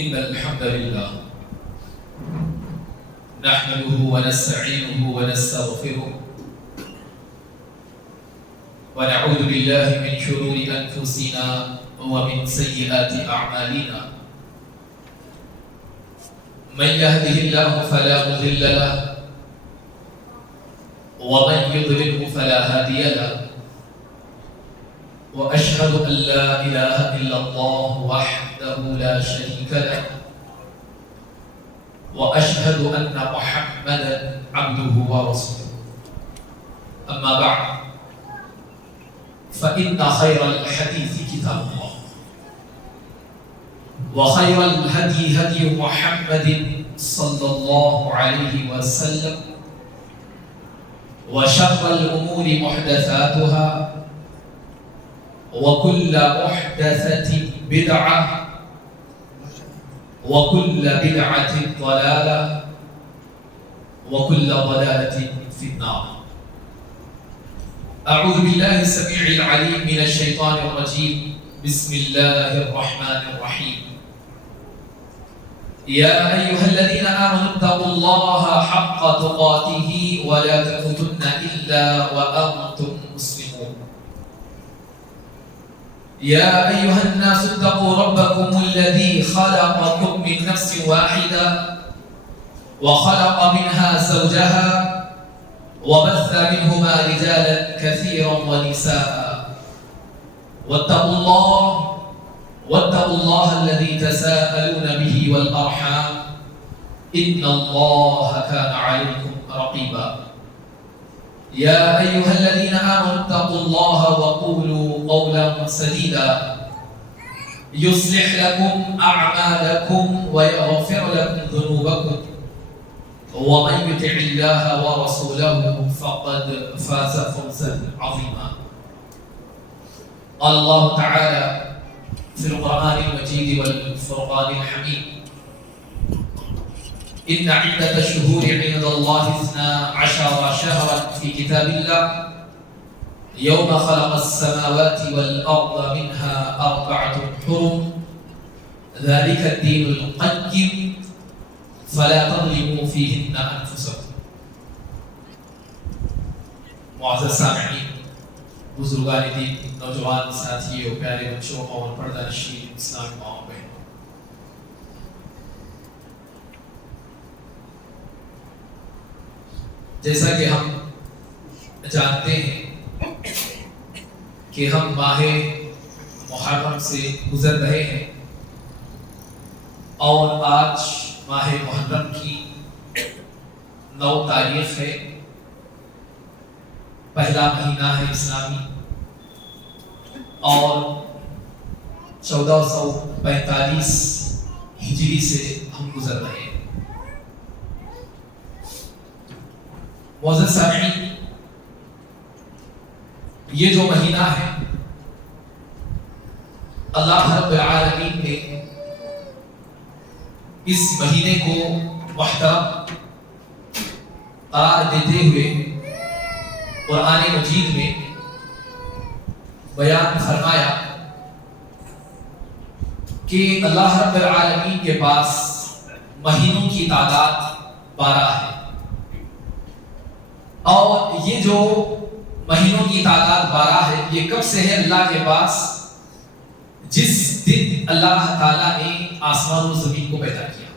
إن الحمد لله نحمده ونستعينه ونستغفره ونعوذ بالله من شرور أنفسنا ومن سيئات أعمالنا من يهده الله فلا مضل له ومن يضلله فلا هادي له وأشهد أن لا إله إلا الله وحده لا شريك له وأشهد أن محمدا عبده ورسوله أما بعد فإن خير الحديث كتاب الله وخير الهدي هدي محمد صلى الله عليه وسلم وشر الأمور محدثاتها وكل محدثة بدعة وكل بدعة ضلالة وكل ضلالة في النار. أعوذ بالله السميع العليم من الشيطان الرجيم. بسم الله الرحمن الرحيم. يا أيها الذين آمنوا اتقوا الله حق تقاته ولا تموتن إلا وأنتم مسلمون. يا أيها الناس اتقوا ربكم الذي خلقكم من نفس واحدة وخلق منها زوجها وبث منهما رجالا كثيرا ونساء واتقوا الله الذي تساءلون به والأرحام إن الله كان عليكم رقيبا. يا أيها الذين آمنوا اتقوا الله وقولوا قولا سديدا يصلح لكم أعمالكم ويغفر لكم ذنوبكم ومن يطع الله ورسوله فقد فاز فوزا عظيما. قال الله تعالى في القرآن المجيد والفرقان الحميد: إن عدة الشهور عند الله 12 شهرا في كتاب الله يوم خلق السماوات والأرض منها 4 حرم ذلك الدين القيم فلا تظلموا فيهن أنفسكم. معزز سامعین، بزرگان دین، نوجوان ساتھیوں، پیارے بچوں اور پردہ نشین اسلامی ماؤں بہنوں، جیسا کہ ہم جانتے ہیں کہ ہم ماہ محرم سے گزر رہے ہیں اور آج ماہ محرم کی 9 تاریخ ہے، پہلا مہینہ ہے اسلامی، اور 1445 ہجری سے ہم گزر رہے ہیں۔ معزز سامعین، یہ جو مہینہ ہے اللہ رب العالمین نے اس مہینے کو محترم قرار دیتے ہوئے قرآن مجید میں بیان فرمایا کہ اللہ رب العالمین کے پاس مہینوں کی تعداد 12 ہے، اور یہ جو مہینوں کی تعداد 12 ہے یہ کب سے ہے اللہ کے پاس؟ جس دن اللہ تعالیٰ نے آسمان و زمین کو پیدا کیا،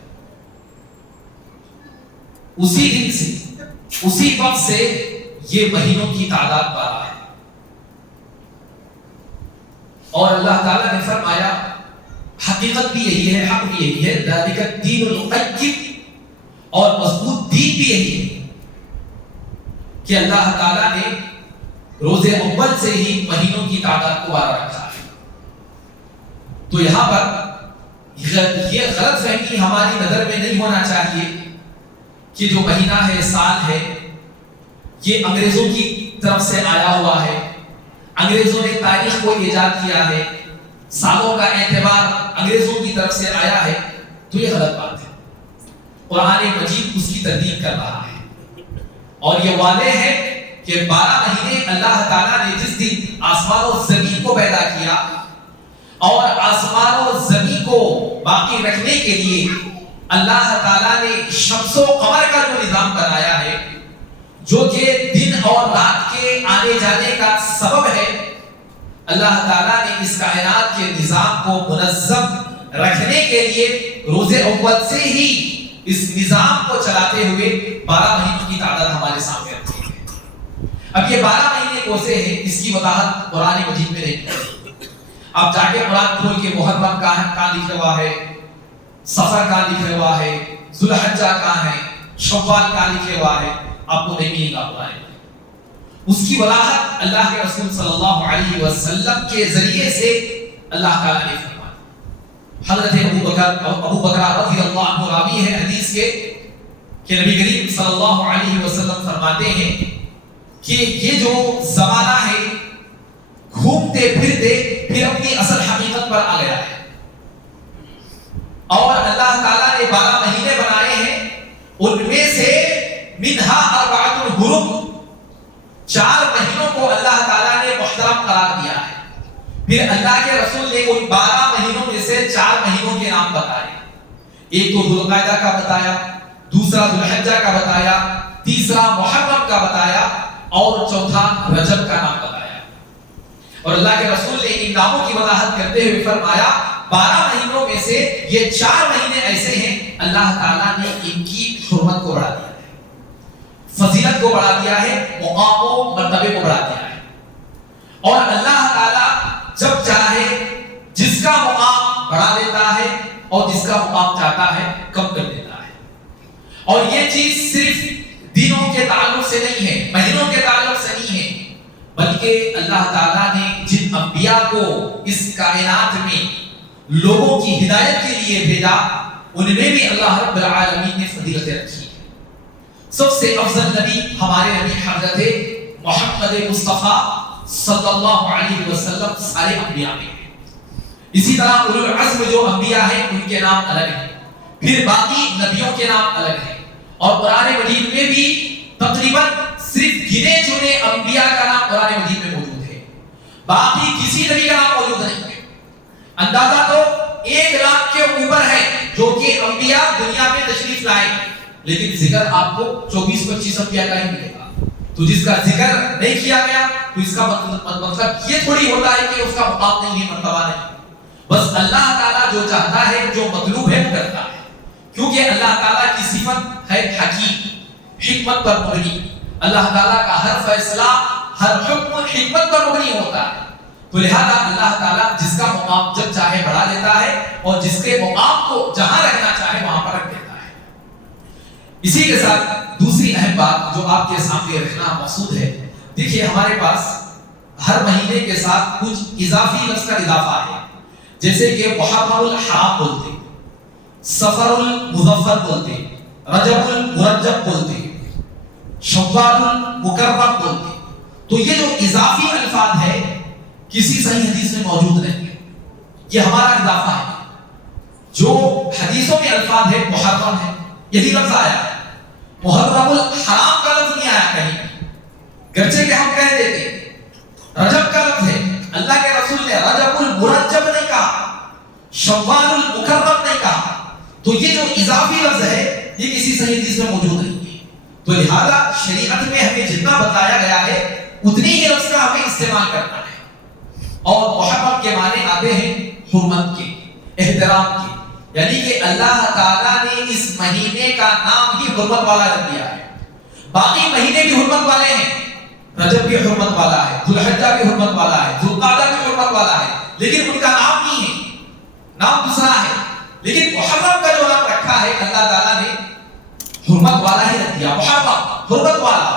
اسی دن سے، اسی وقت سے یہ مہینوں کی تعداد 12 ہے۔ اور اللہ تعالیٰ نے فرمایا، حقیقت بھی یہی ہے، حق بھی یہی ہے، ذالک الدین القیم، اور مضبوط دین بھی یہی ہے کہ اللہ تعالیٰ نے روز اول سے ہی مہینوں کی تعداد کو 12 رکھا ہے۔ تو یہاں پر یہ غلط فہمی ہماری نظر میں نہیں ہونا چاہیے کہ جو مہینہ ہے، سال ہے، یہ انگریزوں کی طرف سے آیا ہوا ہے، انگریزوں نے تاریخ کو ایجاد کیا ہے، سالوں کا اعتبار انگریزوں کی طرف سے آیا ہے، تو یہ غلط بات ہے۔ قرآن مجید اس کی تردید کر رہا ہے، اور یہ واضح ہے کہ 12 مہینے اللہ تعالیٰ نے جس دن آسمان و زمین کو پیدا کیا اور آسمان و زمین کو باقی رکھنے کے لیے اللہ تعالیٰ نے شمس و قمر کا جو نظام بنایا ہے، جو کہ دن اور رات کے آنے جانے کا سبب ہے، اللہ تعالیٰ نے اس کائنات کے نظام کو منظم رکھنے کے لیے روز اول سے ہی اس نظام کو چلاتے ہوئے 12 مہینوں کی تعداد ہمارے سامنے رکھی ہے۔ اب یہ 12 مہینے کون سے ہیں، اس کی وضاحت قرآن مجید میں نہیں۔ اب جا کے قرآن کھول کے محرم کہاں لکھا ہوا ہے، صفر کہاں لکھا ہوا ہے، ذوالحجہ کہاں ہے، شوال کہاں لکھا ہوا ہے، آپ کو نہیں ملے گا قرآن۔ اس کی وضاحت اللہ کے رسول صلی اللہ علیہ وسلم کے ذریعے سے اللہ تعالیٰ نے فرمایا۔ حضرت ابو بکر رضی اللہ عنہ راوی ہے حدیث کے کہ نبی کریم صلی اللہ علیہ وسلم فرماتے ہیں کہ یہ جو زمانہ ہے گھومتے پھرتے پھر اپنی اصل حقیقت پر آ گیا ہے، اور اللہ تعالیٰ نے 12 مہینے بنائے ہیں، ان میں سے منہا اربعۃ الحرم، 4 مہینوں کو اللہ تعالیٰ نے محترم قرار دیا ہے۔ پھر اللہ کے رسول نے ان 12 مہینوں میں سے 4 مہینوں کے نام بتائے، ایک تو ذوالقعدہ کا بتایا، دوسرا ذوالحجہ کا بتایا، تیسرا محرم کا بتایا، اور چوتھا رجب کا نام بتایا۔ اور اللہ کے رسول نے ان ناموں کی وضاحت کرتے ہوئے فرمایا 12 مہینوں میں سے یہ 4 مہینے ایسے ہیں اللہ تعالیٰ نے ان کی حرمت کو بڑھا دیا ہے، فضیلت کو بڑھا دیا ہے، مقام و مرتبے کو بڑھا دیا ہے، اور اللہ تعالیٰ جب چاہے جس کا مقام بڑھا دیتا ہے اور جس کا مقام چاہتا ہے کم کر دیتا ہے۔ اور یہ چیز صرف دنوں کے تعلق سے نہیں ہے، مہینوں کے تعلق سے نہیں ہے، بلکہ اللہ تعالیٰ نے جن انبیاء کو اس کائنات میں لوگوں کی ہدایت کے لیے بھیجا، ان میں بھی اللہ رب العالمین نے فضیلتیں رکھی ہیں۔ سب سے افضل نبی ہمارے نبی حضرت محمد مصطفیٰ صلی اللہ علیہ وسلم سارے انبیاء میں ہیں۔ اسی طرح اولو العزم جو انبیاء ہیں ان کے نام الگ ہیں، پھر باقی نبیوں کے نام الگ ہیں، اور قرآن مجید میں بھی تقریباً صرف گنے چنے انبیاء کا نام قرآن مجید میں موجود ہے، باقی کسی نبی کا نام موجود نہیں ہے۔ اندازہ تو 1 لاکھ کے اوپر ہے جو کہ انبیاء دنیا میں تشریف لائے، لیکن ذکر آپ کو 24-25 انبیاء کا ہی ملے گا۔ تو جس کا ذکر نہیں کیا گیا تو اس کا مطلب یہ تھوڑی ہوتا ہے کہ اس کا مقام نہیں ہے، مرتبہ نہیں۔ بس اللہ تعالیٰ جو چاہتا ہے، جو مطلوب ہے وہ کرتا ہے، کیونکہ اللہ تعالیٰ کی صفت ہے حکیم، حکمت پر مبنی۔ اللہ تعالیٰ کا ہر فیصلہ، ہر حکم حکمت پر مبنی ہوتا ہے، تو لہذا اللہ تعالیٰ جس کا مقام جب چاہے بڑھا دیتا ہے اور جس کے مقام کو جہاں رکھنا چاہے وہاں پر رکھ دیتا ہے۔ اسی کے ساتھ دوسری اہم بات جو آپ کے سامنے رکھنا مقصود ہے، دیکھیے ہمارے پاس ہر مہینے کے ساتھ کچھ اضافی لفظ کا اضافہ ہے، جیسے کہ محرم الحرام بولتے، صفر المظفر بولتے، رجب المرجب بولتے، شوال المکرم بولتے۔ تو یہ جو اضافی الفاظ ہے کسی صحیح حدیث میں موجود نہیں ہے، یہ ہمارا اضافہ ہے۔ جو حدیثوں میں الفاظ ہے محرم ہے، یہی لفظ آیا ہے، محرم الحرام کا لفظ نہیں آیا کہیں، گرچہ کہ ہم کہہ دیتے رجب کا لفظ ہے، اللہ کے رسول نے رجب المرجب نہیں کہا، شوال المکرم نہیں کہا۔ تو یہ جو اضافی لفظ ہے یہ کسی صحیح حدیث میں موجود نہیں ہے، تو لہذا شریعت میں ہمیں جتنا بتایا گیا ہے اتنی ہی لفظ کا ہمیں استعمال کرنا ہے۔ اور محرم کے معنی آتے ہیں حرمت کے، احترام کے، یعنی کہ اللہ تعالیٰ نے اس مہینے کا نام ہی حرمت والا رکھ دیا ہے۔ باقی مہینے بھی حرمت والے ہیں، رجب بھی حرمت والا ہے، ذوالحجہ بھی حرمت والا ہے، ذوالقعدہ بھی حرمت والا ہے، لیکن ان کا نام نہیں ہے، نام دوسرا ہے۔ لیکن محرم کا جو نام رکھا ہے اللہ تعالیٰ نے حرمت والا ہی رکھ دیا۔ محرم حرمت والا،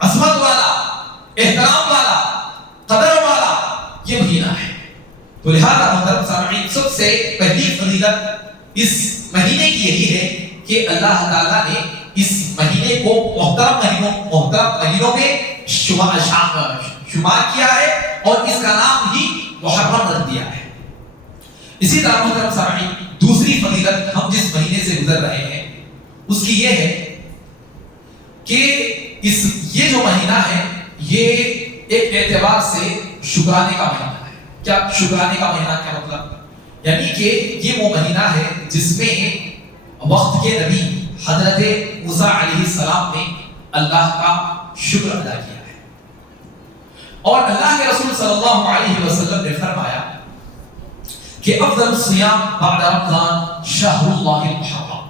عظمت والا، احترام والا، قدر والا یہ مہینہ ہے۔ تو لہذا محترم سامعین، سب سے پہلی فضیلت اس مہینے کی یہی ہے کہ اللہ تعالیٰ نے اس مہینے کو محترم مہینوں میں شمار کیا ہے اور اس کا نام ہی محرم رکھ دیا ہے۔ اسی طرح محترم سامعین، دوسری فضیلت ہم جس مہینے سے گزر رہے ہیں اس کی یہ ہے کہ یہ جو مہینہ ہے یہ ایک اعتبار سے شکرانے کا مہینہ ہے۔ کیا شکرانے کا مہینہ کیا مطلب؟ یعنی کہ یہ وہ مہینہ ہے جس میں وقت کے نبی حضرت موسیٰ علیہ السلام نے اللہ کا شکر ادا کیا ہے، اور اللہ کے رسول صلی اللہ علیہ وسلم نے فرمایا کہ افضل الصیام بعد رمضان شہر اللہ المحرم،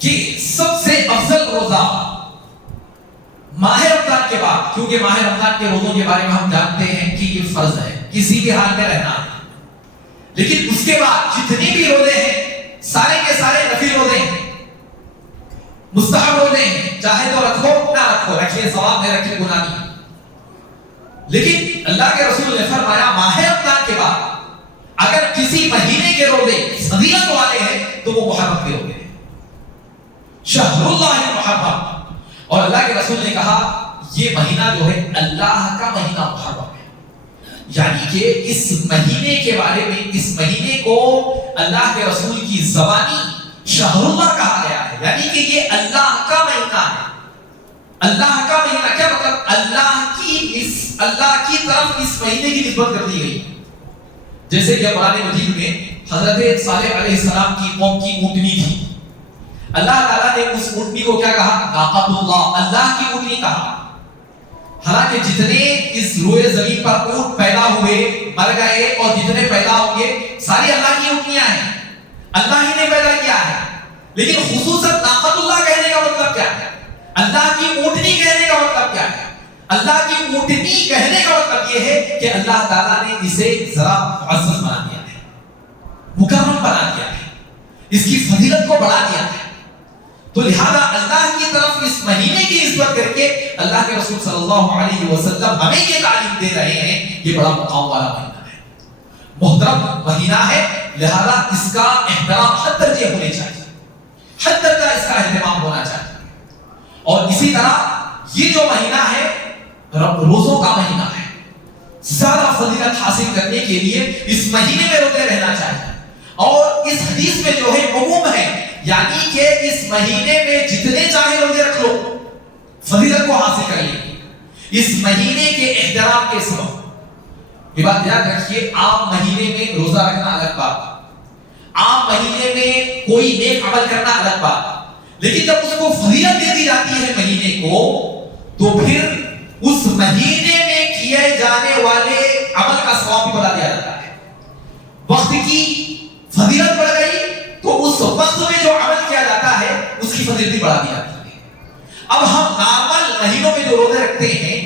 کہ سب سے افضل روزہ ماہ رمضان کے بعد، کیونکہ ماہ رمضان کے روزوں کے بارے میں ہم جانتے ہیں کہ یہ فرض ہے، کسی بھی حال میں رہنا ہے، لیکن اس کے بعد جتنے بھی روزے ہیں سارے کے سارے نفل روزے ہیں، مستحب روزے ہیں، چاہے تو رکھو نہ رکھو، رکھے ثواب ہے رکھے گناہ نہیں، لیکن اللہ کے رسول نے فرمایا ماہ رمضان کے بعد اگر کسی مہینے کے روزے فضیلت والے ہیں تو وہ محرم کے روزے ہیں، شہر اللہ المحرم، اور اللہ کے رسول نے کہا یہ مہینہ جو ہے اللہ کا مہینہ محرم ہے، یعنی کہ اس مہینے کے بارے میں، اس مہینے کو اللہ کے رسول کی زبانی شہر اللہ کہا گیا ہے، یعنی کہ یہ اللہ کا مہینہ ہے، اللہ کا مہینہ، کیا مطلب؟ اللہ کی طرف اس مہینے کی نسبت کر دی گئی، جیسے کہ قرآن مجید میں حضرت صالح علیہ السلام کی قوم کی اونٹنی تھی، اللہ تعالیٰ نے اس اونٹنی کو کیا کہا؟ ناقۃ اللہ، اللہ کی اونٹنی کہا، حالانکہ جتنے اس روئے زمین پر اونٹ پیدا ہوئے مر گئے اور جتنے پیدا ہوں گے ساری اللہ کی اونٹنیاں ہیں، اللہ ہی نے پیدا کیا ہے، لیکن خصوصاً ناقۃ اللہ کہنے کا مطلب کیا ہے؟ اللہ کی اونٹنی کہنے کا مطلب کیا ہے؟ اللہ کی اونٹنی کہنے کا مطلب یہ ہے کہ اللہ تعالیٰ نے اسے ذرا معزز بنا دیا ہے، مکرم بنا دیا ہے، اس کی فضیلت کو بڑھا دیا ہے، تو لہذا اللہ کی طرف اس مہینے کی نسبت کر کے اللہ کے رسول صلی اللہ علیہ وسلم ہمیں یہ تعلیم دے رہے ہیں، یہ بڑا مقام والا مہینہ ہے، محترم مہینہ ہے، لہذا اس کا احترام حد درجے ہونے چاہیے، حد درجہ اس کا اہتمام ہونا چاہیے، اور اسی طرح یہ جو مہینہ ہے روزوں کا مہینہ ہے، زیادہ فضیلت حاصل کرنے کے لیے اس مہینے میں روزے رہنا چاہیے، اور اس حدیث میں جو ہے عموم ہے، یعنی کہ اس مہینے میں جتنے چاہے روزے رکھ لو فضیلت کو حاصل کر لیں، اس مہینے کے احترام کے سبب، یہ بات یاد رکھیے، عام مہینے میں روزہ رکھنا الگ بات، عام مہینے میں کوئی نیک عمل کرنا الگ بات، لیکن جب اس کو فضیلت دے دی جاتی ہے مہینے کو، تو پھر اس مہینے میں کیے جانے والے عمل کا ثواب بھی بڑھا دیا جاتا ہے، وقت کی فضیلت بڑھ گئی تو اس وقت میں جو عمل کیا جاتا ہے اس کی فضیلت بھی بڑھا دی جاتی ہے۔ اب ہم نارمل مہینوں میں جو روزے رکھتے ہیں،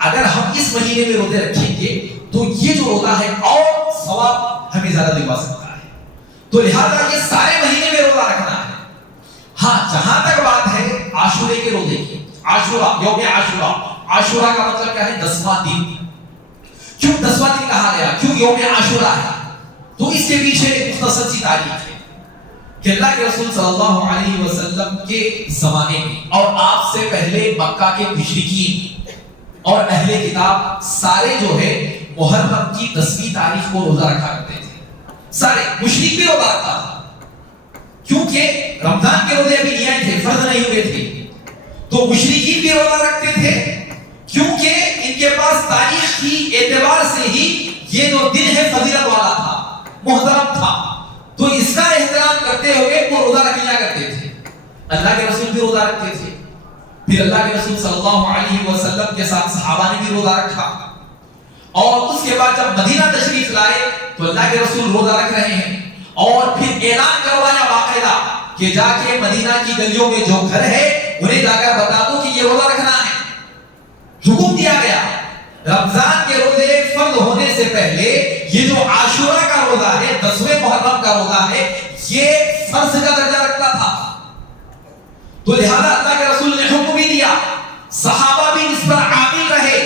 اگر ہم اس مہینے میں روزے رکھیں گے تو یہ جو روزہ ہے اور ثواب ہمیں زیادہ دلوا سکتا ہے، تو لہذا یہ سارے مہینے میں روزہ رکھنا ہے۔ ہاں جہاں تک بات ہے عاشورے کے روزے کی، عاشورہ، یوم عاشورہ، عاشورہ کا مطلب کیا ہے؟ 10واں دن، کیوں 10واں دن کہا گیا، کیوں یوم عاشورہ ہے؟ تو اس کے پیچھے ایک مختصر سی تاریخ ہے کہ اللہ کے رسول صلی اللہ علیہ وسلم کے زمانے میں اور آپ سے پہلے مکہ کے مشرکین اور اہل کتاب سارے جو ہے محرم کی 10ویں تاریخ کو روزہ رکھا کرتے تھے، سارے مشرک بھی روزہ رکھتا تھا، کیونکہ رمضان کے روزے ابھی نہیں آئے تھے، فرض نہیں ہوئے تھے، تو مشرکین بھی روزہ رکھتے تھے، کیونکہ ان کے پاس تاریخ کی اعتبار سے ہی یہ جو دن ہے فضیلت والا تھا، محترم تھا، تو اس کا احترام کرتے ہوئے وہ روزہ رکھ لیا کرتے تھے۔ اللہ کے رسول بھی روزہ رکھتے تھے، پھر اللہ کے رسول صلی اللہ علیہ وسلم کے ساتھ صحابہ نے بھی روزہ رکھا، اور اس کے بعد جب مدینہ تشریف لائے تو اللہ کے رسول روزہ رکھ رہے ہیں، اور پھر اعلان کروایا باقاعدہ کہ جا کے مدینہ کی گلیوں میں جو گھر ہے انہیں جا کر بتا دو کہ یہ روزہ رکھنا ہے، حکم دیا گیا۔ رمضان کے روزے فرض ہونے سے پہلے یہ جو عاشورہ کا روزہ ہے، 10ویں محرم کا روزہ ہے، یہ فرض کا درجہ رکھتا تھا، تو لہذا اللہ کے رسول نے حکم بھی دیا، صحابہ بھی اس پر عامل رہے،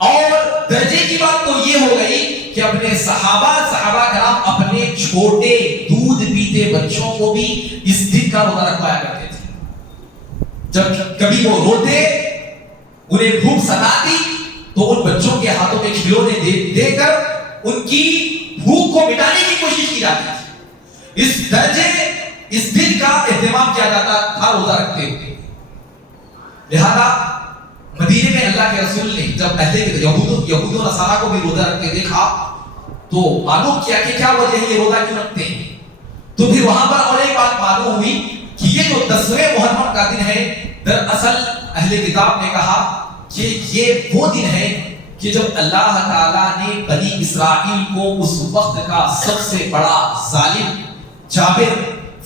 اور درجے کی بات تو یہ ہو گئی کہ اپنے صحابہ کرام اپنے چھوٹے دودھ پیتے بچوں کو بھی اس دن کا روزہ رکھوایا کرتے تھے، جب کبھی وہ روتے انہیں بھوک ستاتی تو ان بچوں کے ہاتھوں میں کھلونے دے کر ان کی بھوک کو مٹانے کی کوشش کی جاتی تھی، اس درجے اس دن کا اہتمام کیا جاتا تھا روزہ رکھتے ہوئے۔ لہذا مدینے میں اللہ اللہ کے رسول نے جب اہل یہود و نصارہ کو بھی روزہ رکھتے دیکھا تو معلوم کیا کہ کیا وجہ ہے یہ روزہ کیوں رکھتے ہیں. تو پھر وہاں پر اور ایک بات معلوم ہوئی کہ یہ جو 10ویں محرم کا دن ہے، دراصل اہل کتاب نے کہا کہ یہ وہ دن ہے کہ جب اللہ تعالیٰ نے بنی اسرائیل کو اس وقت کا سب سے بڑا ظالم جابر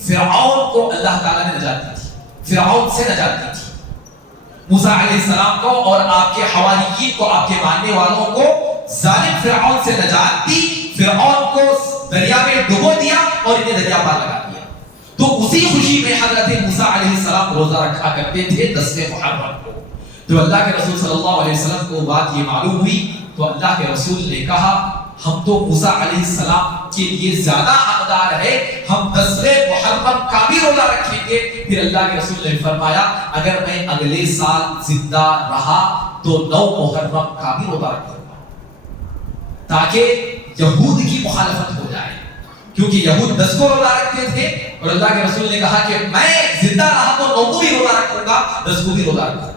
فرعون کو اللہ تعالیٰ نے نجات دی تھی، فرعون سے نجات دی تھی. موسیٰ علیہ السلام کو اور آپ کے حواریین کو، آپ کے ماننے والوں کو ظالم فرعون سے نجات دی، فرعون کو دریا میں ڈبو دیا اور انہیں دریا پار لگا دیا. تو اسی خوشی میں حضرت موسیٰ علیہ السلام روزہ رکھا کرتے تھے 10ویں محرم کو. تو اللہ کے رسول صلی اللہ علیہ وسلم کو بات یہ معلوم ہوئی تو اللہ کے رسول نے کہا ہم تو موسیٰ علیہ السلام کے لیے زیادہ حقدار ہے، ہم 10ویں محرم کا بھی روزہ رکھیں گے. پھر اللہ کے رسول نے فرمایا اگر میں اگلے سال زندہ رہا تو 9 محرم کا بھی روزہ رکھوں گا تاکہ یہود کی مخالفت ہو جائے، کیونکہ یہود 10 کو روزہ رکھتے تھے اور اللہ کے رسول نے کہا کہ میں زندہ رہا تو 9 کو بھی روزہ رکھوں گا، 10 کو بھی روزہ رکھوں گا.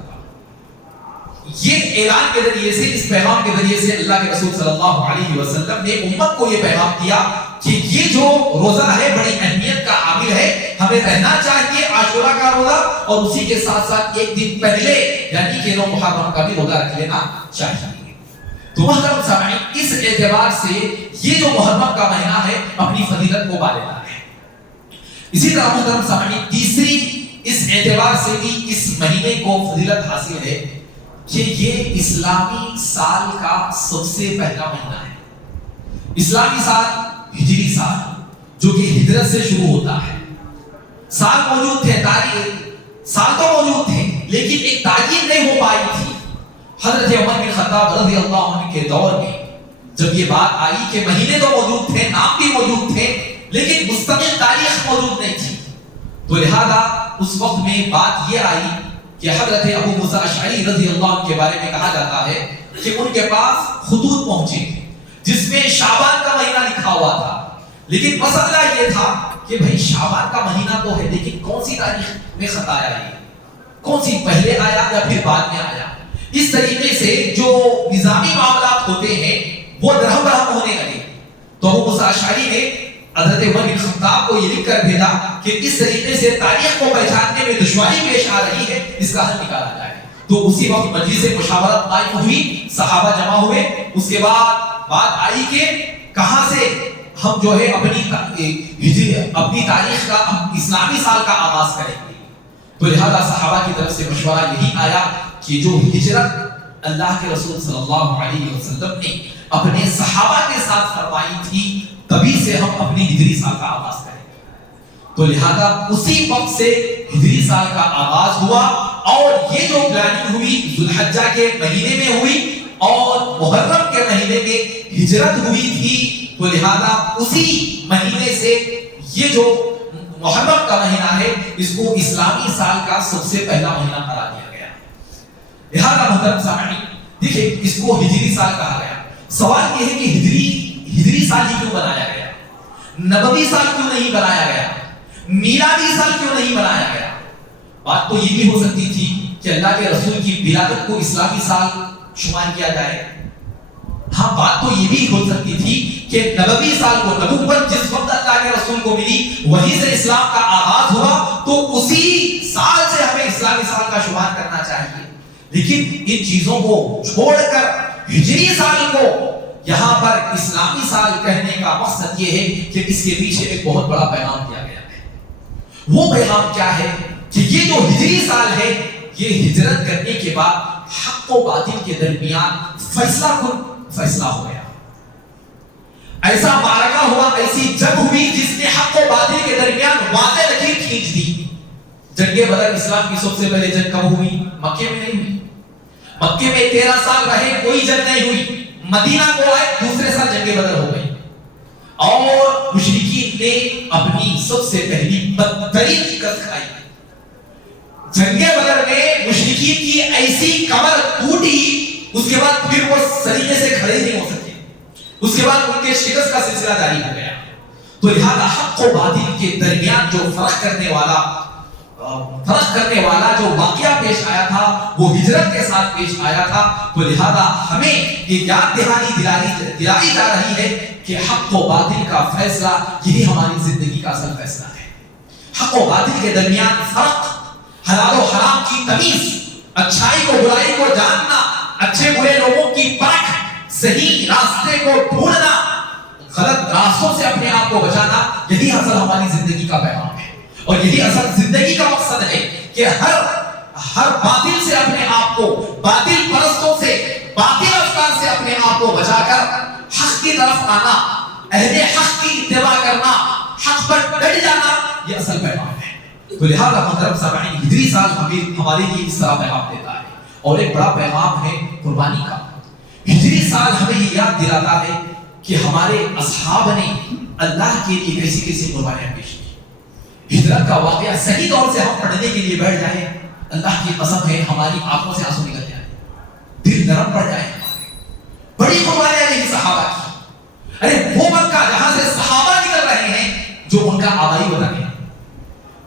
یہ اعلان کے ذریعے سے، اس پیغام کے ذریعے سے اللہ کے رسول صلی اللہ علیہ وسلم نے امت کو یہ پیغام دیا کہ یہ جو روزہ ہے بڑی اہمیت کا حامل ہے، ہمیں رہنا چاہیے عاشورہ کا روزہ، اور اسی کے ساتھ ساتھ ایک دن پہلے یعنی کہ 9 محرم کا بھی روزہ رکھ لینا چاہیے. تو محترم سامعین، اس اعتبار سے یہ جو محرم کا مہینہ ہے اپنی فضیلت کو بالغ ہے. اسی طرح محترم سامعین، تیسری اس اعتبار سے بھی اس مہینے کو فضیلت حاصل ہے کہ یہ اسلامی سال کا سب سے پہلا مہینہ ہے. اسلامی سال ہجری سال جو کہ ہجرت سے شروع ہوتا ہے. سال موجود تھے، تاریخ سال تو موجود تھے لیکن ایک تعین نہیں ہو پائی تھی. حضرت عمر بن خطاب رضی اللہ عنہ کے دور میں جب یہ بات آئی کہ مہینے تو موجود تھے، نام بھی موجود تھے، لیکن مستقل تاریخ موجود نہیں تھی، تو لہذا اس وقت میں بات یہ آئی کہ حضرت ابو موسیٰ اشعری رضی اللہ عنہ کے بارے میں کہا جاتا ہے کہ ان کے پاس خطوط پہنچے جس میں شعبان کا مہینہ لکھا ہوا تھا، لیکن مسئلہ یہ تھا کہ بھئی شعبان کا مہینہ تو ہے لیکن کون سی تاریخ میں خط آیا ہے، کون سی پہلے آیا یا پھر بعد میں آیا. اس طریقے سے جو نظامی معاملات ہوتے ہیں وہ درہم برہم ہونے لگے. تو ابو موسیٰ اشعری نے حضرت عمر بن خطاب کو یہ لکھ کر بھیجا کہ اس طریقے سے تاریخ کو پہچاننے میں دشواری پیش آ رہی ہے، اس کا حل نکالا جائے. تو اسی وقت مجلس مشاورت قائم ہوئی، صحابہ جمع ہوئے. اس کے بعد بات آئی کہ کہاں سے ہم جو ہے اپنی تاریخ کا، اسلامی سال کا آغاز کریں گے. تو لہذا صحابہ کی طرف سے مشورہ یہی آیا کہ جو ہجرت اللہ کے رسول صلی اللہ علیہ وسلم نے اپنے صحابہ کے ساتھ فرمائی تھی تبھی سے ہم اپنی ہجری سال کا آغاز کریں گے. تو لہذا اسی وقت سے ہجری سال کا آغاز ہوا اور یہ جو پلاننگ ہوئی ذوالحجہ کے مہینے میں ہوئی اور محرم کے مہینے میں ہجرت ہوئی تھی. تو لہذا اسی مہینے سے یہ جو محرم کا مہینہ ہے اس کو اسلامی سال کا سب سے پہلا مہینہ قرار دیا گیا. لہذا محترم سامعین دیکھیں اس کو ہجری سال کہا گیا. سوال یہ ہے کہ ہجری سال ہی کیوں بنایا گیا، نبوی سال کیوں نہیں بنایا گیا، میلادی سال کیوں نہیں بنایا گیا؟ بات تو یہ بھی ہو سکتی تھی کہ اللہ کے رسول کی ولادت کو اسلامی سال شمار کیا جائے. ہاں بات تو یہ بھی ہو سکتی تھی کہ نبوی سال کو، نبوت جس وقت اللہ کے رسول کو ملی وہیں سے اسلام کا آغاز ہوا تو اسی سال سے ہمیں اسلامی سال کا شمار کرنا چاہیے. لیکن ان چیزوں کو چھوڑ کر ہجری سال کو یہاں پر اسلامی سال کہنے کا مقصد یہ ہے کہ اس کے پیچھے ایک بہت بڑا پیغام دیا گیا ہے. وہ پیغام کیا ہے کہ یہ جو ہجری سال ہے یہ ہجرت کرنے کے بعد حق و باطل کے درمیان فیصلہ ہو گیا. ایسا معرکہ ہوا، ایسی جنگ ہوئی جس نے حق و باطل کے درمیان واضح لکیر کھینچ دی. جنگ بدر اسلام کی سب سے پہلے جنگ کب ہوئی؟ مکے میں نہیں ہوئی. مکے میں 13 سال رہے، کوئی جنگ نہیں ہوئی. مدینہ کو آئے، دوسرے سال جنگ بدر ہو گئی اور مشرکین نے اپنی سب سے پہلی بدترین شکست کھائی. جنگ بدر میں مشرکین کی ایسی کمر ٹوٹی، اس کے بعد پھر وہ سلیقے سے کھڑے نہیں ہو سکے. اس کے بعد ان کے شکست کا سلسلہ جاری ہو گیا. تو لہذا حق و باطل کے درمیان جو فرق کرنے والا فرق کرنے والا جو واقعہ پیش آیا تھا وہ ہجرت کے ساتھ پیش آیا تھا. تو لہذا ہمیں یہ یاد دلائی جا رہی ہے کہ حق و باطل کا فیصلہ یہی ہماری زندگی کا اصل فیصلہ ہے. حق و باطل کے درمیان فرق، حلال و حرام کی تمیز، اچھائی کو برائی کو جاننا، اچھے برے لوگوں کی پرکھ، صحیح راستے کو ڈھونڈنا، غلط راستوں سے اپنے آپ کو بچانا، یہی اصل ہماری زندگی کا پیغام ہے. اور یہی اصل زندگی کا مقصد ہے کہ ہر باطل سے اپنے آپ کو، باطل پرستوں سے، باطل افکار سے اپنے آپ کو بچا کر حق کی طرف آنا، اہل حق کی اتباع کرنا، حق پر ڈٹ جانا، یہ اصل پیغام ہے. تو لہذا محترم سامعین، ہجری سال ہمارے لیے اس طرح پیغام دیتا ہے. اور ایک بڑا پیغام ہے قربانی کا. ہجری سال ہمیں یہ یاد دلاتا ہے کہ ہمارے اصحاب نے اللہ کے لیے کیسی کیسی قربانیاں پیش کی. ہجرت کا واقعہ صحیح طور سے ہم پڑھنے کے لیے بیٹھ جائیں، اللہ کی قسم ہے ہماری آنکھوں سے آنسو نکل جائیں، دل نرم پڑ جائے. بڑی قربانیاں نہیں صحابہ کی. ارے وہ مکہ جہاں سے صحابہ نکل رہے ہیں جو ان کا آبائی وطن ہے،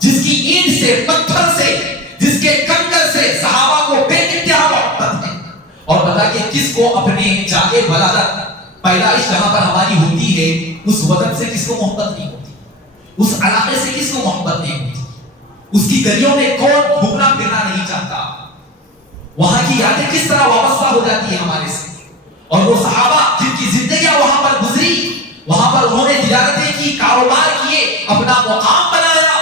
جس کی اینٹ سے، پتھر سے، جس کے کنکر سے صحابہ کو بے انتہا محبت ہے. اور بتا کہ کس کو اپنے جائے ولادت، پیدائش جہاں پر ہماری ہوتی ہے، اس وطن سے کس کو محبت نہیں ہوتی، اس علاقے سے کس کو محبت نہیں ہوتی، اس کی گلیوں میں کون گھومنا پھرنا نہیں چاہتا، وہاں کی یادیں کس طرح وابستہ ہو جاتی ہیں ہمارے سے. اور وہ صحابہ جن کی زندگیاں وہاں پر گزری، وہاں پر انہوں نے تجارتیں کی، کاروبار کیے، اپنا مقام بنایا،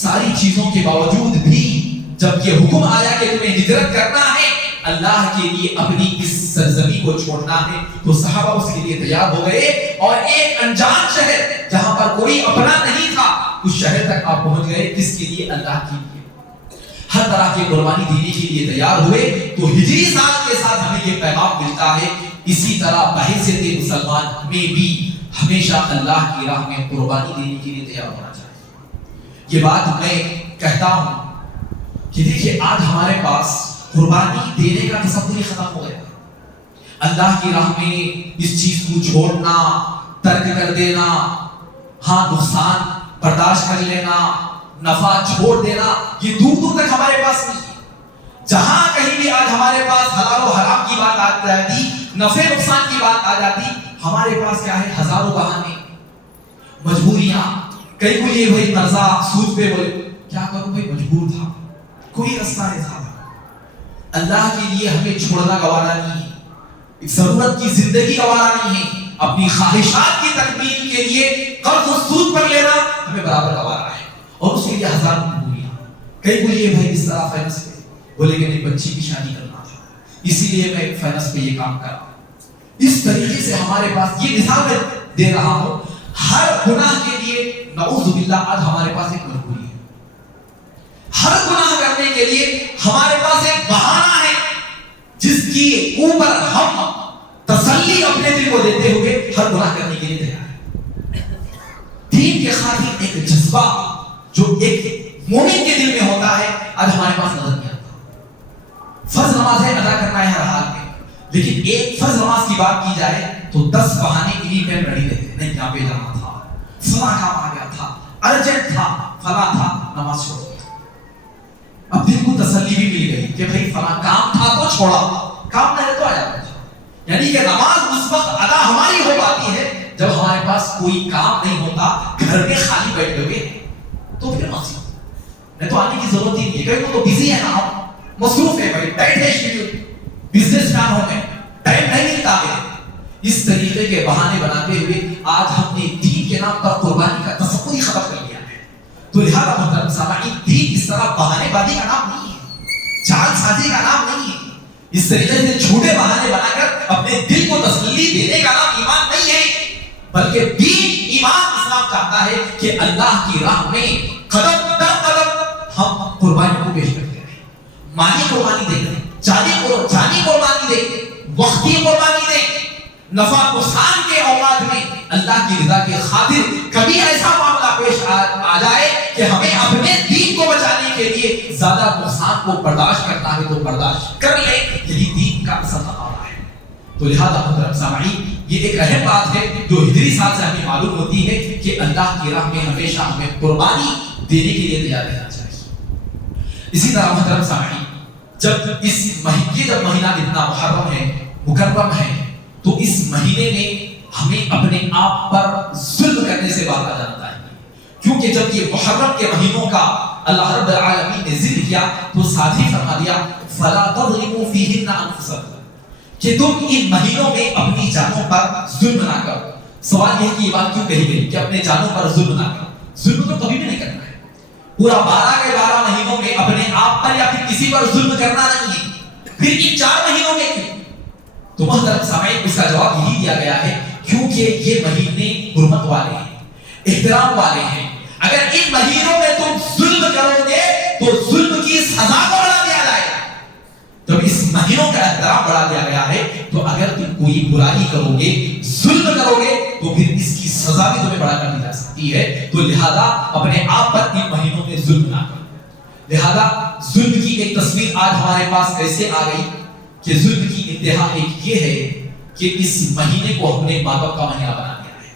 ساری چیزوں کے باوجود بھی جب یہ حکم آیا کہ تمہیں ہجرت کرنا ہے، اللہ کے لیے اپنی اس سرزمین کو چھوڑنا ہے، تو صحابہ اس کے لیے تیار ہو گئے. اور ایک انجان شہر جہاں پر کوئی اپنا نہیں تھا، اس شہر تک آپ پہنچ گئے. کس کے لیے؟ اللہ کے لیے. ہر طرح کی قربانی دینے کے لیے تیار ہوئے. تو ہجری سال کے ساتھ ہمیں یہ پیغام ملتا ہے. اسی طرح بحیثیت مسلمان میں بھی ہمیشہ اللہ کی راہ میں قربانی دینے کے لیے تیار ہونا چاہیے. یہ بات میں کہتا ہوں کہ دیکھیے آج ہمارے پاس قربانی دینے کا تصور ہی ختم ہو گیا. اللہ کی راہ میں اس چیز کو چھوڑنا، ترک کر دینا، ہاں نقصان برداشت کر لینا، نفع چھوڑ دینا، یہ دور دور تک ہمارے پاس نہیں ہے. جہاں کہیں بھی آج ہمارے پاس حلال و حرام کی بات آ جاتی، نفع نقصان کی بات آ جاتی، ہمارے پاس کیا ہے؟ ہزاروں بہانے، مجبوریاں. کئی کو یہ بھائی قرضہ، سود پہ، بولے کیا کروں بھائی مجبور تھا، کوئی راستہ نہیں تھا. اللہ کے لیے ہمیں چھوڑنا گوارا نہیں ہے، ضرورت کی زندگی گوارا نہیں ہے، اپنی خواہشات کی تکمیل کے لیے قرض و سود پر لینا ہمیں برابر گوارا ہے. اور اس کے لیے ہزاروں مجبوریاں. کئی کو یہ بھائی اس طرح فائنانس پہ بولے کہ نہیں بچی کی شادی کرنا تھا، اسی لیے میں فائنانس پہ یہ کام کر رہا ہوں. اس طریقے سے ہمارے پاس یہ مثال میں دے رہا ہوں، ہر گناہ کے لیے نعوذ باللہ آج ہمارے پاس ایک مجبوری ہے. ہر گناہ کرنے کے لیے ہمارے پاس ایک بہانہ ہے جس کی اوپر ہم تسلی اپنے دل کو دیتے ہوئے ہر گناہ کرنے کے لیے تیار ہیں. دین کے خاطر ایک جذبہ جو ایک مومن کے دل میں ہوتا ہے آج ہمارے پاس نظر نہیں آتا. فرض نمازیں ادا کرنا ہے ہر حال میں، لیکن ایک فرض نماز کی بات کی جائے تو 10 بہانے انہیں پہ ریڈی رہتے. نہیں یہاں پہ جانا تھا، فلاں کام آ گیا تھا، ارجنٹ تھا، فلاں تھا، نماز چھوڑ. اب دل کو تسلی بھی مل گئی کہ بھائی فلاں کام تھا تو چھوڑا، کام نہیں تو آ جاتا تھا. یعنی کہ نماز اس وقت ادا ہماری ہو پاتی ہے جب ہمارے پاس کوئی کام نہیں ہوتا، گھر میں خالی بیٹھے ہوئے تو پھر مسجد نہیں تو آنے کی ضرورت ہی نہیں ہے. کہیں تو بزی ہے نا، ہم مصروف ہے بھائی، ٹائٹ ہے شیڈیول، بزنس مین ہو گئے، ٹائم نہیں ملتا ہے. اس طریقے کے بہانے بناتے ہوئے آج ہم نے دین کے نام پر قربانی کا تصور ہی ختم کر لیا ہے. تو لہذا محترم سامعین، دین اس طرح بہانے بازی کا نام نہیں ہے، جال سازی کا نام نہیں ہے. اس طریقے سے جھوٹے بہانے بنا کر اپنے دل کو تسلی دینے کا نام ایمان نہیں ہے، بلکہ دین ایمان اسلام چاہتا ہے کہ اللہ کی راہ میں قدم در قدم ہم قربانی کو پیش کرتے ہیں. مالی قربانی دیں، جانی قربانی دیں، وقتی قربانی دیں. نفع نقصان کے اوقات میں اللہ کی رضا کی خاطر کبھی ایسا معاملہ پیش آ جائے کہ ہمیں اپنے دین کو بچانے کے لیے زیادہ نقصان کو برداشت کرنا ہے تو برداشت کر لیں. یہی دین کا اصل مقام ہے. تو لہذا محترم سامعین، یہ ایک اہم بات ہے جو ہجری سال سے ہمیں معلوم ہوتی ہے کہ اللہ کی راہ میں ہمیشہ ہمیں قربانی دینے کے لیے تیار رہنا چاہیے. اسی طرح محترم سامعین، جب اس مہینے جب مہینہ اتنا محرم ہے، مکرم ہے، تو اس مہینے میں ہمیں اپنے آپ پر ظلم کرنے سے باز آ جانا ہے، کیونکہ جب یہ محرم کے مہینوں کا اللہ رب العالمین نے ذکر کیا تو ساتھ ہی فرما دیا فلا تظلموا فیہن انفسکم، کہ تم ان مہینوں میں اپنی جانوں پر ظلم نہ کرو۔ سوال یہ ہے کہ یہ بات کیوں کہی گئی کہ اپنے جانوں پر ظلم نہ کرو؟ ظلم تو کبھی بھی نہیں کرنا ہے، پورا 12 کے 12 مہینوں میں اپنے آپ پر یا پھر کسی پر ظلم کرنا نہیں ہے، پھر ان 4 مہینوں میں کیوں؟ تو محترم سامعین، اس کا جواب یہی دیا گیا ہے کیونکہ یہ مہینے حرمت والے ہیں، احترام والے ہیں۔ اگر ان مہینوں میں تم ظلم کرو گے تو ظلم کی سزا کو بڑھا دیا جائے گا۔ جب اس مہینوں کا احترام بڑھا دیا گیا ہے تو اگر تم کوئی برائی کرو گے، ظلم کرو گے، تو پھر اس کی سزا بھی تمہیں بڑھا کر دی جا سکتی ہے۔ تو لہذا اپنے آپ پر ان مہینوں میں ظلم نہ کرو۔ لہذا ظلم کی ایک تصویر آج ہمارے پاس کیسے آ گئی کہ ظلم کی انتہا ایک یہ ہے کہ اس مہینے کو ہم نے ماتم کا مہینہ بنا دیا ہے۔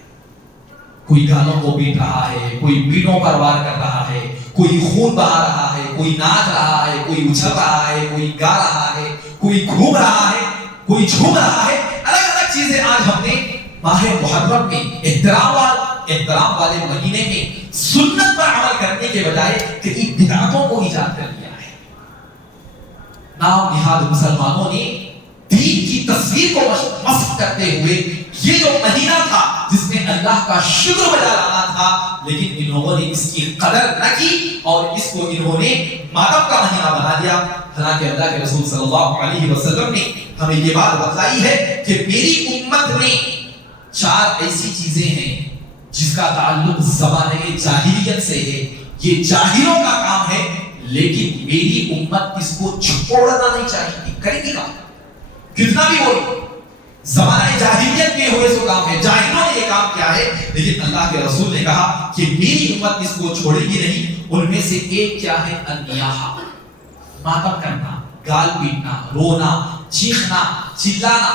کوئی گالوں کو پیٹ رہا ہے، کوئی پیٹوں پر وار کر رہا ہے، کوئی خون بہا رہا ہے، کوئی ناچ رہا ہے، کوئی اچھل رہا ہے، کوئی گا رہا ہے، کوئی گھوم رہا ہے، کوئی جھوم رہا ہے۔ الگ الگ چیزیں آج ہم نے ماہ محرم میں احترام والے مہینے میں سنت پر عمل کرنے کے بجائے کئی بدعتوں کو ایجاد کر لیا ہے۔ نام نہاد مسلمانوں نے دین کی تصویر کو مسخ کرتے ہوئے یہ جو مہینہ تھا جس میں اللہ کا شکر بجا لانا تھا، لیکن انہوں نے اس کی قدر نہ کی اور اس کو انہوں نے ماتم کا مہینہ بنا دیا۔ حالانکہ اللہ کے رسول صلی اللہ علیہ وسلم نے ہمیں یہ بات بتلائی ہے کہ میری امت میں 4 ایسی چیزیں ہیں جس کا تعلق زمانے جاہلیت سے ہے، یہ جاہلوں کا کام ہے، لیکن میری امت اس کو چھوڑنا نہیں چاہیے۔ کرے گی کام کتنا بھی بولو، زمانے جاہلیت میں ہوئے سو کام ہے، جاہلوں نے یہ کام کیا ہے، لیکن اللہ کے رسول نے کہا کہ میری امت اس کو چھوڑے گی نہیں۔ ان میں سے ایک کیا ہے؟ النیاحہ، ماتم کرنا، گال پیٹنا، رونا، چیخنا، چلانا۔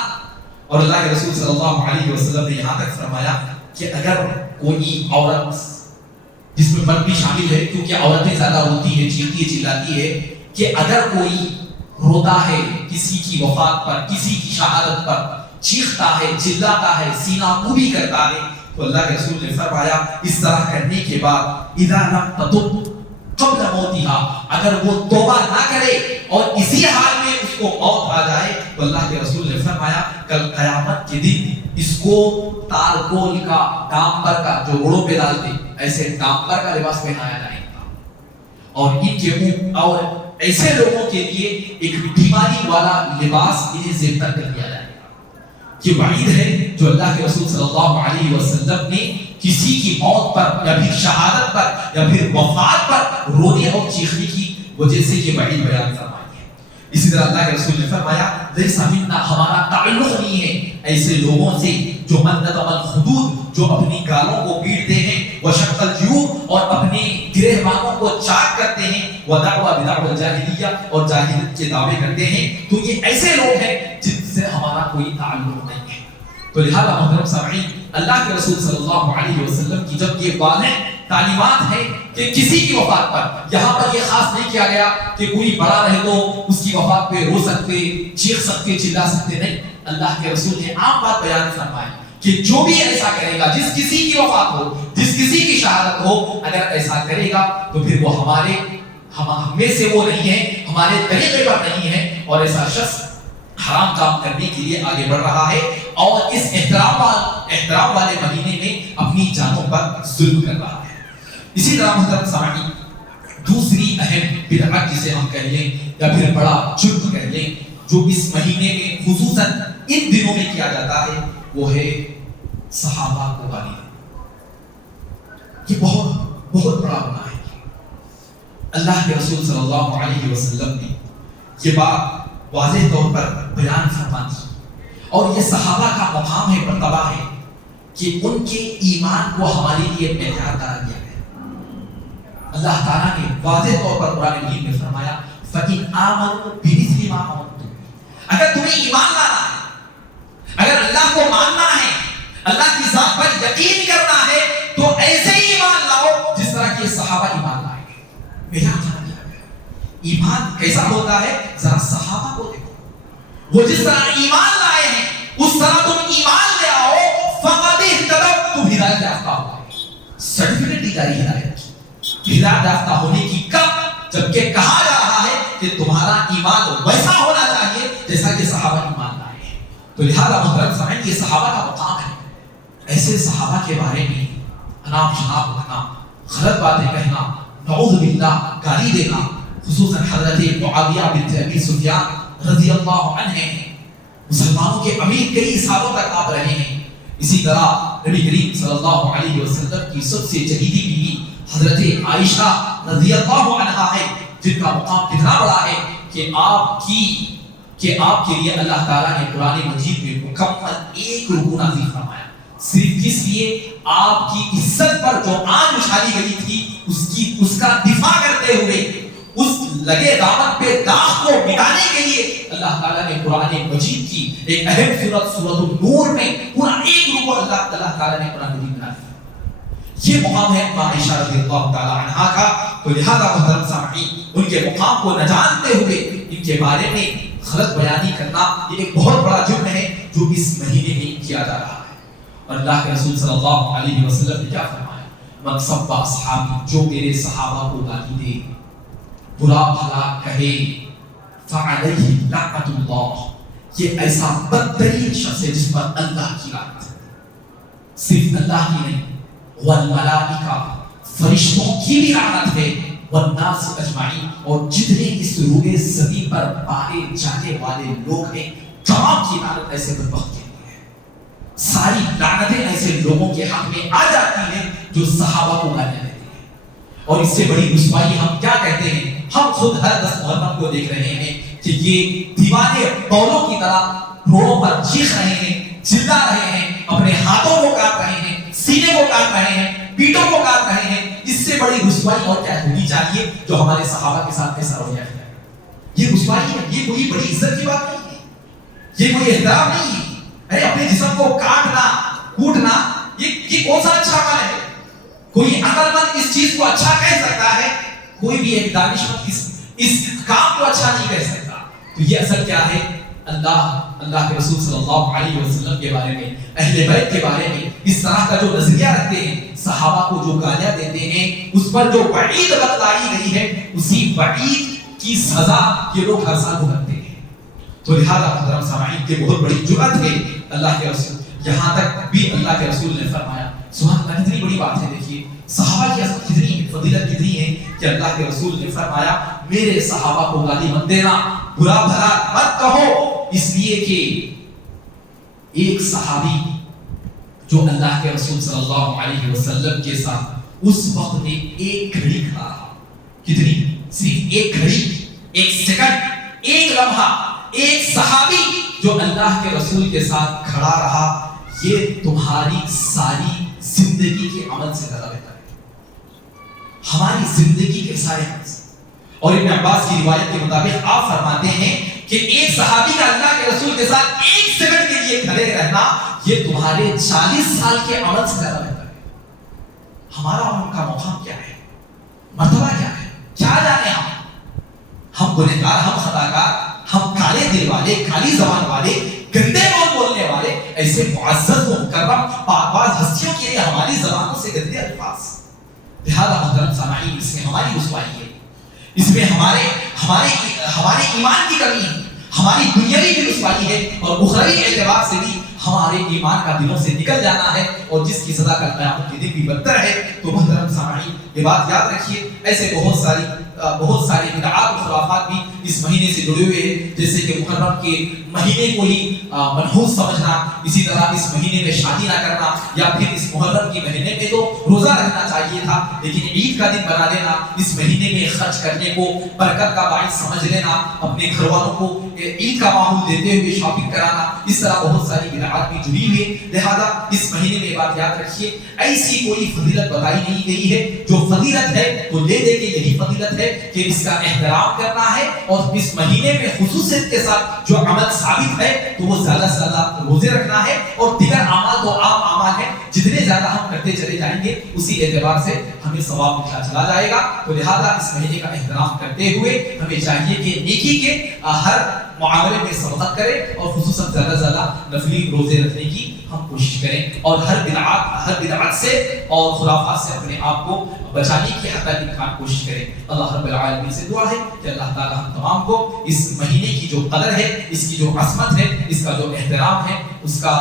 اور اللہ کے رسول صلی اللہ علیہ وسلم نے یہاں تک فرمایا کہ اگر کوئی عورت، جس میں مرد بھی شامل ہے کیونکہ عورتیں زیادہ روتی ہیں، چیختی ہے، چلاتی ہے، کہ اگر کوئی روتا ہے کسی کی وفات پر، کسی کی شہادت پر، چیختا ہے، چلاتا ہے، سینہ کوبی کرتا ہے، تو اللہ کے رسول نے فرمایا اس طرح کرنے کے بعد اذا لم تتب قبل موتها، اگر وہ توبہ نہ کرے اور اسی حال میں اس کو موت آ جائے تو اللہ کے رسول نے فرمایا کل قیامت کے دن اس کو تارکول کا، ڈامبر کا، جو روڑوں پہ ڈالتے ایسے ڈامبر کا لباس پہنایا جائے گا، اور ان کے منہ اور ایسے لوگوں کے لیے ایک بیماری والا لباس انہیں زیب تک کر دیا جائے گا۔ یہ وعید ہے جو اللہ کے رسول صلی اللہ علیہ وسلم نے کسی کی موت پر یا پھر شہادت پر یا پھر وفات پر رونے اور چیخنے کی وجہ سے یہ وعید بیان فرمائی ہے۔ اسی طرح اللہ کے رسول نے فرمایا لیس منا، ہمارا تعلق نہیں ہے ایسے لوگوں سے جو منتظم الخدود، جو اپنی گالوں کو پیٹتے ہیں، وشق الجیوب، اور اپنے گرہوانوں کو چاک کرتے ہیں، ودعوى بدعوى الجاہلیہ، اور جاہلیت کے دعوے کرتے ہیں۔ تو یہ ایسے لوگ ہیں جن سے ہمارا کوئی تعلق نہیں ہے۔ تو لہذا محترم سامعین، اللہ کے رسول صلی اللہ علیہ وسلم کی جب یہ واضح تعلیمات ہیں کہ کسی کی وفات پر، یہاں پر یہ خاص نہیں کیا گیا کہ کوئی بڑا رہے تو اس کی وفات پہ رو سکتے، چیخ سکتے، چلا سکتے، نہیں، اللہ کے رسول نے عام بات بیان فرمائی کہ جو بھی ایسا کرے گا، جس کسی کی وفات ہو، جس کسی کی شہادت ہو، اگر ایسا کرے گا تو پھر وہ ہم میں سے وہ نہیں ہے، ہمارے طریقے پر نہیں ہے، اور ایسا شخص حرام کام کرنے کے لیے آگے بڑھ رہا ہے اور اس احترام والے مہینے میں اپنی جانوں پر ظلم کر رہا ہے۔ اسی طرح محترم سامعین، دوسری اہم بدعت جسے ہم کہہ لیں یا پھر بڑا جرم کہہ لیں جو اس مہینے میں خصوصاً ان دنوں میں کیا جاتا ہے، وہ ہے صحابہ کو گالی دینا۔ یہ بہت بڑا گناہ ہے۔ اللہ کے رسول صلی اللہ علیہ وسلم نے یہ بات واضح طور پر بیان فرما دی، اور یہ صحابہ کا مقام ہے، مرتبہ ہے کہ ان کے ایمان کو ہمارے لیے معیار قرار دیا گیا۔ اللہ تعالیٰ نے واضح طور پر قرآن مجید میں فرمایا فَإِنْ آمَنُوا بِمِثْلِ مَا آمَنْتُمْ، اگر تمہیں ایمان لانا ہے، اگر اللہ کو ماننا ہے، اللہ کی ذات پر یقین کرنا ہے، تو ایسے ہی ایمان لاؤ جس طرح کہ صحابہ ایمان لائے۔ معیار قرار دیا گیا۔ ایمان کیسا ہوتا ہے ذرا صحابہ کو دیکھو, وہ جس طرح ایمان لائے ہیں اس طرح تم ایمان لے آؤ, فقط اہتدوا, تم ہدایت یافتہ ہو گئے. سرٹیفکیٹ دی جا رہی ہے ہدایت یافتہ ہونے کی, کب؟ جبکہ کہا جا رہا ہے کہ تمہارا ایمان ویسا ہونا چاہیے جیسا کہ صحابہ ایمان لائے ہیں. تو لہذا محترم سامعین, یہ صحابہ کا مقام ہے. ایسے صحابہ کے بارے میں انام شناب رکھنا, غلط باتیں کہنا, نعوذ باللہ گالی دینا, خصوصاً حضرت معاویہ بن ابی سفیان رضی اللہ عنہ, مسلمانوں کے امیر کئی سالوں تک آپ رہے ہیں. اسی طرح نبی کریم صلی اللہ علیہ وسلم کی سب سے چہیتی بیوی حضرت عائشہ رضی اللہ عنہا ہے, جن کا مقام کتنا بڑا ہے کہ آپ کے لیے اللہ تعالیٰ نے قرآن مجید میں مکمل ایک رکوع نازل فرمایا, صرف اس لیے آپ کی عزت پر جو آن اچھالی گئی تھی اس کا دفاع کرتے ہوئے, اس لگے دامن پہ داغ کو مٹانے کے لیے اللہ تعالیٰ نے قرآن مجید کی ایک اہم سورۃ النور میں پورا ایک رکوع اللہ تعالیٰ نے قرآن مجید بنا دیا. یہ مقام ہے عائشہ رضی اللہ تعالیٰ عنہا کا. تو لہذا محترم سامعین, ان کے مقام کو نہ جانتے ہوئے ان کے بارے میں غلط بیانی کرنا یہ ایک بہت بڑا جرم ہے جو اس مہینے میں کیا جا رہا ہے. اور اللہ کے رسول صلی اللہ علیہ وسلم نے کیا فرمایا, من سب اصحابی, جو میرے صحابہ کو گالی دے, برا بھلا کہے, فعلیہ لعنت اللہ, یہ ایسا بدترین شخص ہے جس پر اللہ کی لعنت ہے. صرف اللہ کی نہیں, والملائکہ, فرشتوں کی بھی لعنت ہے, والناس اجمعین, اور جتنے اس روئے زمین پر پائے جانے والے لوگ ہیں تمام کی لعنت ایسے بدبخت کے لیے ہے. ساری لعنتیں ایسے لوگوں کے حق میں آ جاتی ہیں جو صحابہ کو گالیاں دیتے ہیں. اور اس سے بڑی رسوائی ہم کیا کہتے ہیں, ہم خود ہر 10 محرم کو دیکھ رہے ہیں کہ یہ دیوانے بولوں کی طرح روڑوں پر چیخ رہے ہیں, چلا رہے ہیں, اپنے ہاتھوں کو کاٹ رہے ہیں, سینے کو کاٹ رہے ہیں, پیٹوں کو کاٹ رہے ہیں. اس سے بڑی رسوائی اور کیا ہونی چاہیے جو ہمارے صحابہ کے ساتھ ایسا رویہ ہے. یہ رسوائی ہے, یہ کوئی بڑی عزت کی بات نہیں ہے, یہ کوئی احترام نہیں ہے. ارے اپنے جسم کو کاٹنا کوٹنا یہ کون سا اچھا عمل ہے؟ کوئی عقل مند اس چیز کو اچھا کہہ سکتا ہے, کوئی بھی ایک دانشمند اس کام کو اچھا نہیں کہہ سکتا. تو یہ اصل کیا ہے, اللہ کے رسول صلی اللہ علیہ وسلم کے بارے میں, اہل بیت کے بارے میں اس طرح کا جو نظریہ رکھتے ہیں, صحابہ کو جو گالیاں دیتے ہیں, اس پر جو وعید بتلائی گئی ہے, اسی وعید کی سزا یہ لوگ ہر سال بھگتتے ہیں. تو لہذا محترم سامعین, یہ بہت بڑی جرأت ہے اللہ کے رسول, یہاں تک بھی اللہ کے رسول نے فرمایا, سبحان اللہ, کتنی بڑی بات ہے. دیکھیے صحابہ کی عظمت کتنی ہے, فضیلت کتنی ہے کہ اللہ کے رسول نے فرمایا میرے صحابہ کو گالی مت دینا, برا بھلا مت کہو, اس لیے کہ ایک صحابی جو اللہ کے رسول صلی اللہ علیہ وسلم کے ساتھ اس وقت میں ایک گھڑی کھڑا رہا, کتنی, صرف ایک گھڑی, ایک سیکنڈ, ایک لمحہ, ایک صحابی جو اللہ کے رسول کے ساتھ کھڑا رہا, یہ تمہاری ساری زندگی کے عمل سے زیادہ بہتر ہے, ہماری زندگی کے سارے عمل سے. اور ابن عباس کی روایت کے مطابق آپ فرماتے ہیں کہ ایک صحابی کا اللہ کے رسول کے ساتھ ایک سیکنڈ کے لیے کھڑے رہنا یہ تمہارے 40 سال کے عمل سے زیادہ بہتر ہے. ہمارا ان کا مقام کیا ہے, مرتبہ کیا ہے, کیا جانے ہم گنہگار, ہم خطاکار, ہم کالے دل والے, کالی زبان والے, گندے بول بولنے والے, ایسے معزز و مکرم پاکباز ہستیوں کے لیے ہماری زبانوں سے گندے الفاظ. لہذا محترم سامعین, اس میں ہماری رسوائی ہے, اس میں ہمارے ایمان کی کمی ہے, ہماری دنیاوی بھی رسوائی ہے, اور اخروی اعتبار سے بھی ہمارے ایمان کا دلوں سے نکل جانا ہے, اور جس کی سزا کل قیامت کے دن بھی بدتر ہے. تو محترم سامعین, یہ بات یاد رکھیے, ایسے بہت سارے بدعات و خرافات بھی اس مہینے سے جڑے ہوئے ہیں, جیسے کہ محرم کے مہینے کو ہی منحوس سمجھنا, اسی طرح اس مہینے میں شادی نہ کرنا, یا پھر اس محرم کے مہینے میں تو روزہ رکھنا چاہیے تھا لیکن عید کا دن بنا لینا, اس مہینے میں خرچ کرنے کو برکت کا باعث سمجھ لینا, اپنے گھر والوں کو عید کا ماحول دیتے ہوئے شاپنگ کرانا, اس طرح بہت ساری بدعات بھی جڑی ہوئی ہے. لہذا اس مہینے میں بات یاد رکھیے, ایسی کوئی فضیلت بتائی نہیں گئی ہے, جو فضیلت ہے تو لے دے کے یہی فضیلت ہے کہ اس کا احترام کرنا ہے, اور اس مہینے میں خصوصیت کے ساتھ جو عمل ثابت ہے تو وہ زیادہ سے زیادہ روزے رکھنا ہے, اور دیگر اعمال تو عام اعمال ہیں, جتنے زیادہ ہم کرتے چلے جائیں گے اسی اعتبار سے ہمیں ثواب ملتا چلا جائے گا. تو لہذا اس مہینے کا احترام کرتے ہوئے ہمیں چاہیے کہ نیکی کے ہر معاملے میں سبقت کریں اور خصوصاً زیادہ سے زیادہ نفلی روزے رکھنے کی ہم کوشش کریں اور ہر بدعت سے اور خرافات سے اپنے آپ کو بچانے کی حتی الامکان کوشش کریں. اللہ رب العالمین سے دعا ہے کہ اللہ تعالی ہم تمام کو اس مہینے کی جو قدر ہے، اس کی جو عظمت ہے، اس کا جو احترام ہے، اس کا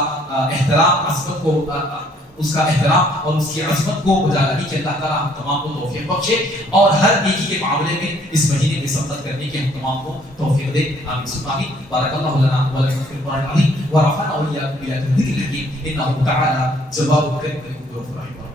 احترام اور اس کی عظمت کو اجاگر کی اللہ تعالی ہم تمام کو توفیق بخشے اور ہر نیکی کے معاملے میں اس مہینے میں سبقت کرنے کے ہم تمام کو توفیق دے. آمین ثم آمین. بارک اللہ لنا ولکم فی القرآن العظیم ورفعنا وإياکم إلى ذکر الحکیم انہ تعالی جواد کریم رحیم.